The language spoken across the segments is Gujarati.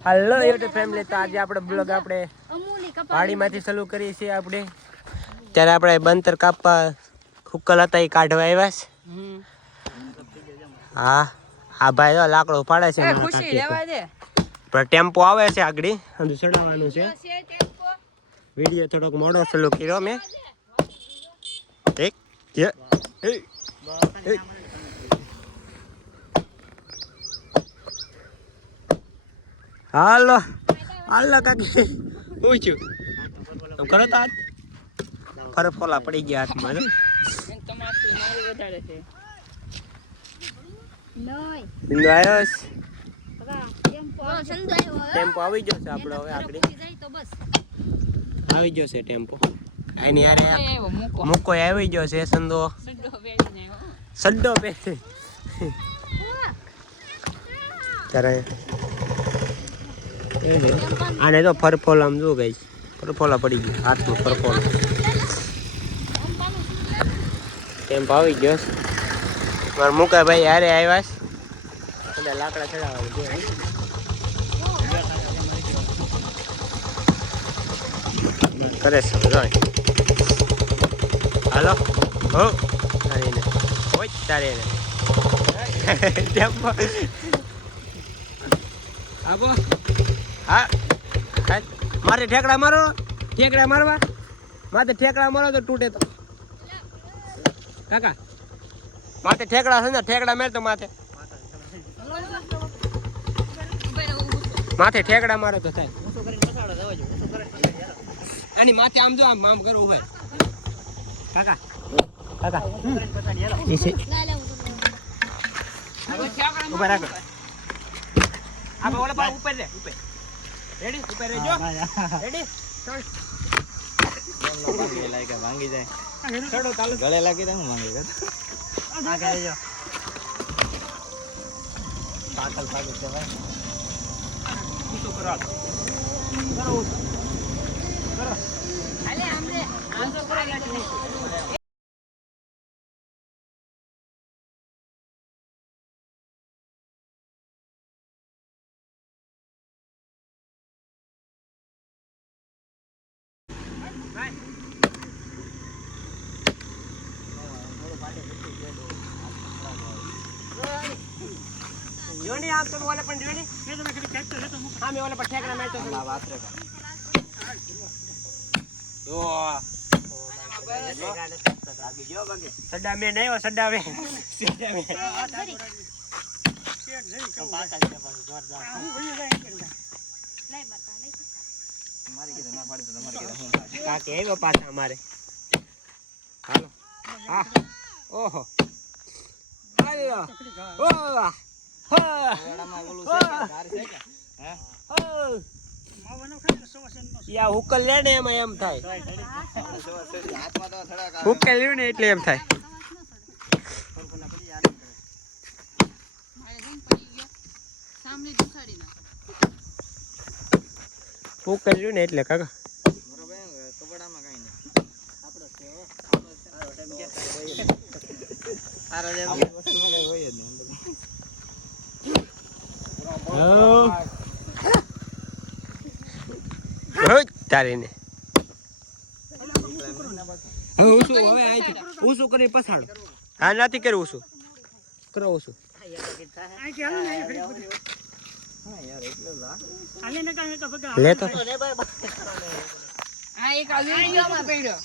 हेलो YouTube फैमिली तो आज આપણે બ્લોગ આપણે વાડીમાંથી ચાલુ કરીએ છીએ આપણે ત્યારે આપણે બંતર કાપવા હુક્કલ હતા એ કાઢવા આવ્યા છે હા આ ભાઈ તો લાકડો ઉપાડે છે એ ખુશી લેવા દે પણ ટેમ્પો આવે છે આગળ અને ચડાવવાનું છે વિડિયો થોડોક મોડો ચાલુ કર્યો મે એક જે હાલો હાલો કાકી હું છું તો કરો તો હાથ ફરફોલા પડી ગયા હાથમાં તમારી મારી વધારે છે નોય આવ્યો ટેમ્પો આવી ગયો છે આપણો હવે આગળ આવી ગયો છે ટેમ્પો આની યાર મૂકો આવી ગયો છે સંદો સડ્ડો પહેરી ત્યારે આને તો ફરફોલા આમ જો ગઈ ફરફોલા પડી ગઈ હાથમાં ફરફોલા ટેમ્પો આવી ગયો મારા મુકા ભાઈ યારે આવ્યા છે લાકડા ચડાવવાનું છે કરે છે હાલો હો તારીને ઓય તારીને ટેમ્પો આબો હા મારે ઠેકડા મારો ઠેકડા મારવા માથે ઠેકડા મારો તો તૂટે તો કાકા માથે ઠેકડા છે ને ઠેકડા મેર તો માથે માથે ઠેકડા મારો તો થાય એની માથે આમ જો આમ આમ કરો ભાઈ કાકા કાકા ઉપર રાખો આ ઓલા પર ઉપર રે ઉપર રેડી ઉપર રેજો રેડી ચલ ભાંગી જાય ચડો ચાલુ ગળે લાગી દે હું ભાંગી ગયો આ કરે જો પાકલ પાકલ છે ભાઈ શું કરો કરો અલે આમને આમ તો કરો લાગી જોની આમ તો ઓલે પણ જોની કે તમે ખાલી કેટ તો હા મે ઓલે પર ઠેકડા મારતો આ વાત રે ઓ લાગી ગયો બાકી સડા મે નહી હો સડા મે સડા મે શેક જઈ કે પાકા છે પાછું જોર જા હું ભઈ જાય લઈ મારતા લઈ તમારી કે ના પાડી તો તમારી કે હું કાકે આવ્યો પાછા અમારે હાલો હા ઓહો હાલો ઓહ ઓડામાં ઓલું છે કે ધાર છે કે હે માવાનો ખાય તો સવાસન નો યા હુકલ લે ને એમાં એમ થાય હાથમાં તો થોડા હુકલ લ્યો ને એટલે એમ થાય મારે જમ પડી ગયો સામે દુસાડી ના હુકલ લ્યો ને એટલે કાકા બરોબર કબડામાં કાઈ નહીં આપણો છે હો ટાઈમ કે આરો જે વસ્તુમાં કઈ હોય જ નહીં તારીને હું શું હવે આઈ હું શું કરી પછાડ હા નથી કરવું શું કરો શું લે તો આ એક આ વિડિયોમાં પડ્યો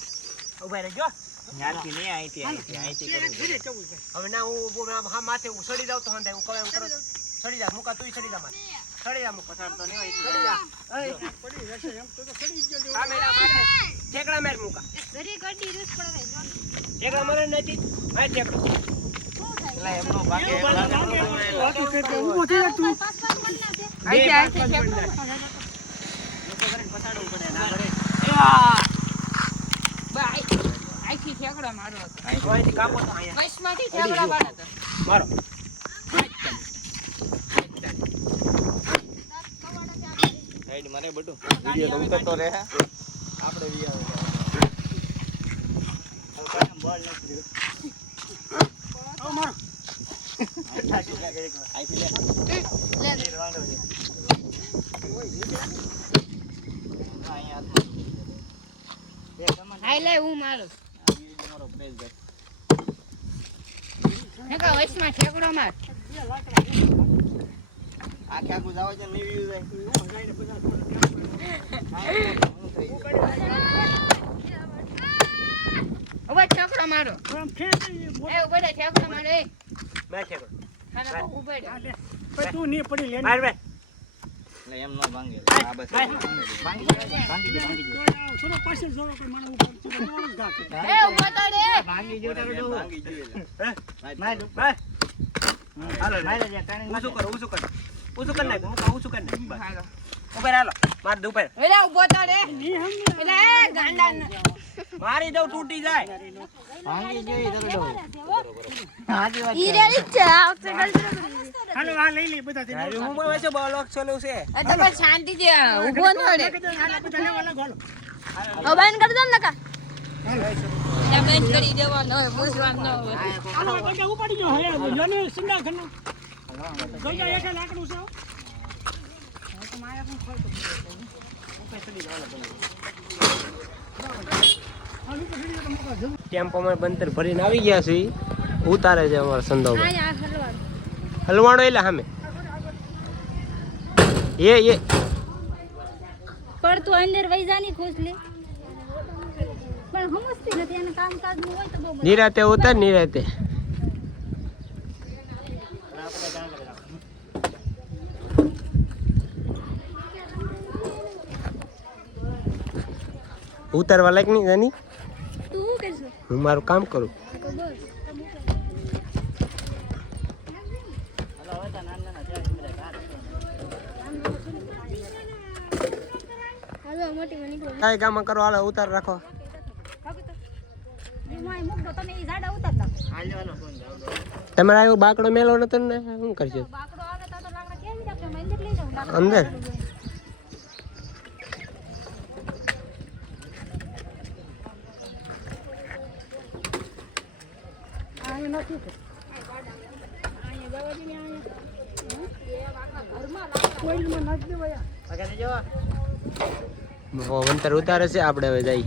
ઉભા રહેજો ન્યાથી ને આઈથી કરું હવે ના હું હા માથે હું સડી જાવ તો હંદે હું કહું એમ કરો સડી જા મુકા તુંય સડી જા માથે સડી જા મુકા પછાડ તો ને સડી જા એ પડી જશે એમ તો સડી જ ગયો આ મેલા માથે ઠેકડા માર મુકા જરી ગડી રીસ પડે ઠેકડા મારે નથી આ ઠેકડો લા એમનો ભાગે ઊભો થઈ જા તું આઈ ઠેકડો લોકો કરીને પછાડવું પડે ના કરે બાય આખી ઠેકડા મારો હતો અહીંથી કાપો તો અહીંયા બસમાંથી ઠેકડા મારો હતો મારો સાઈડ મારે બડું વિડિયો તો ઉતરતો રહે આપણે વિડિયો બોલ નથી આવ મારો આઈથી લે. લે વાંધો નહીં. અહીંયા હાથમાં. એક કમાન. હાઈ લે હું મારું આ વીડિયો મારો પ્રેસ ભાઈ. નકા વૈષ્ણવ ઠેકડો માર આખે આખું જાવ છે ને વ્યૂ જાય. હવે ઠેકડો મારો એ ઉભો ઠેકડો મારો એ મેં છે ખાના પર ઉભો રહે તું નહીં પડી લે માર બે એટલે એમ ન ભાંગે. આ બસ ભાંગી ગયો. થોડો પાછળ જોડો કે મને ઉપર ઘાટ એ ઉભો તો રે ભાંગી ગયો તારો ડોહો. ભાંગી ગયો. માર દો ભાઈ હાલો માર લે ટાણી ઊંચું કર ઊંચું કર નાખ ઊંચું કર નાખ બસ હાલો ઉપર હાલો માર દો ઉપર એલા ઉભો તો રે એલા એ ગાંડા મારી દઉં તૂટી જાય ભાંગી ગયો તારો ડોહો. ઈ રે ઈચ્છા આવશે હાલો આ લઈ લે બધા થી હું માં વેચો બ્લોક ચાલુ છે આ તો બસ શાંતિ છે ઉભો ન રે હાલો બધા લેવા લાગો હાલો હવે બંધ કરી દો ને નકા એ બંધ કરી દેવાનો હોય પૂછવાનું ન હોય હાલો બધા ઉપાડી જો હે જોને સિંડા ઘરનો જોઈ એક લાકડું છે ટેમ્પોમાં બંતર ભરીને આવી ગયા છે ઉતારે છે અમારા સંદોમાં હલવાણો એટલે સામે એ પર તું અંદર વઈ જાની ખુશ લે પણ સમજતી નથી એને કામકાજ નું હોય તો બહુ નિરાતે ઉતાર નિરાતે ઉતારવા લાયક નહીં જાની તું શું કરશો હું મારું કામ કરું તો બસ હાલો મોટી માં નીકળો કાંઈ કામ કરો હાલો ઉતાર રાખો એમાં મૂક દો તમે એ ઝાડા ઉતારતા તમારે આવ્યો બાકડો મેલો નતો ને શું કરશો બાકડો આવે તો લાકડા કેમ રાખજો મેં અંદર લઈ જાઉં લાકડા અંદર આ નથી તો અહીંયા જવા દે ને અહીંયા કોઈલમાં નાખ દે ભયા વંતર ઉતારે છે આપણે હવે જઈ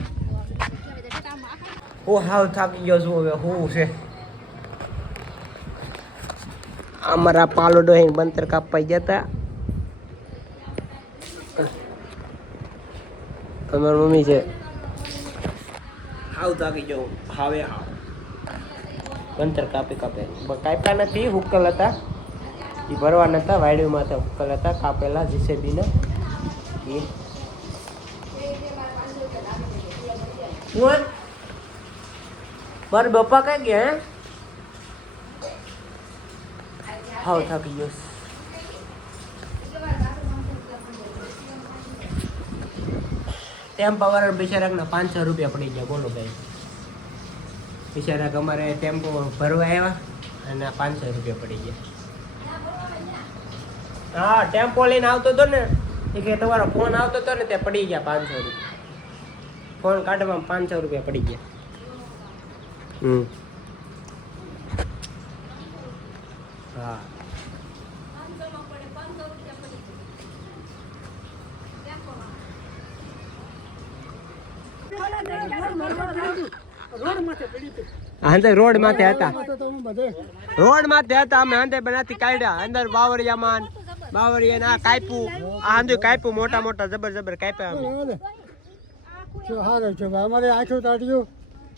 હું હાવ થાકી ગયો છું હવે હું છે અમારા પાલો ડોહીને બંતર કાપવા ગયા હતા તમારી મમ્મી છે હાવ થાકી ગયો હાવે હાવ બંતર કાપ્યા નથી હુક્કલ હતા એ ભરવા નતા વાયડીમાં હતા હુક્કલ હતા કાપેલા જીસેબીના એ મારા પપ્પા કઈ ગયા હાવ થાકી ગયો ટેમ્પો વાળા બિચારાકના 500 રૂપિયા પડી ગયા બોલો ભાઈ બિચારાક અમારે ટેમ્પો ભરવા આવ્યા અને 500 રૂપિયા પડી ગયા હા ટેમ્પો લઈને આવતો હતો ને એ કે તમારો ફોન આવતો હતો ને તે પડી ગયા 500 રૂપિયા ફોન કાઢવામાં 500 રૂપિયા પડી ગયા હા અંદર રોડ માથે હતા અમે અંદર બનાતી કાઢ્યા અંદર બાવરિયા ના કાપ્યું આ અંદર કાપ્યું મોટા મોટા જબર કાપ્યા અમે હારે છે ભાઈ અમારે આંખો તાટ્યું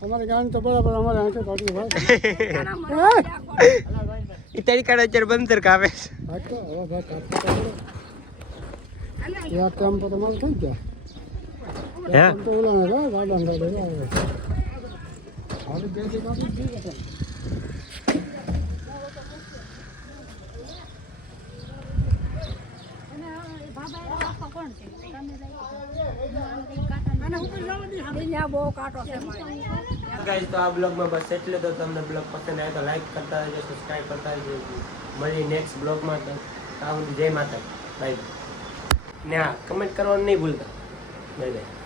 અમારે ગામ તો બરાબર અમારે આંખો તાટ્યું ભાઈ એ તારી કાઢે અત્યારે બંદર કાપે યા ટેમ્પો તો માલ થઈ ગયા હે તો ઓલા ને ગાર્ડન ગાર્ડન હાલી બેસી કાપી દીધા ગાઈસ તો આ બ્લોગમાં બસ એટલે તો તમને બ્લોગ પસંદ આવે તો લાઈક કરતા રહેજો સબસ્ક્રાઇબ કરતા રહેજો મળી નેક્સ્ટ બ્લોગમાં તો ત્યાં સુધી જય માતા બાય ને હા કમેન્ટ કરવાનું નહીં ભૂલતા બાય બાય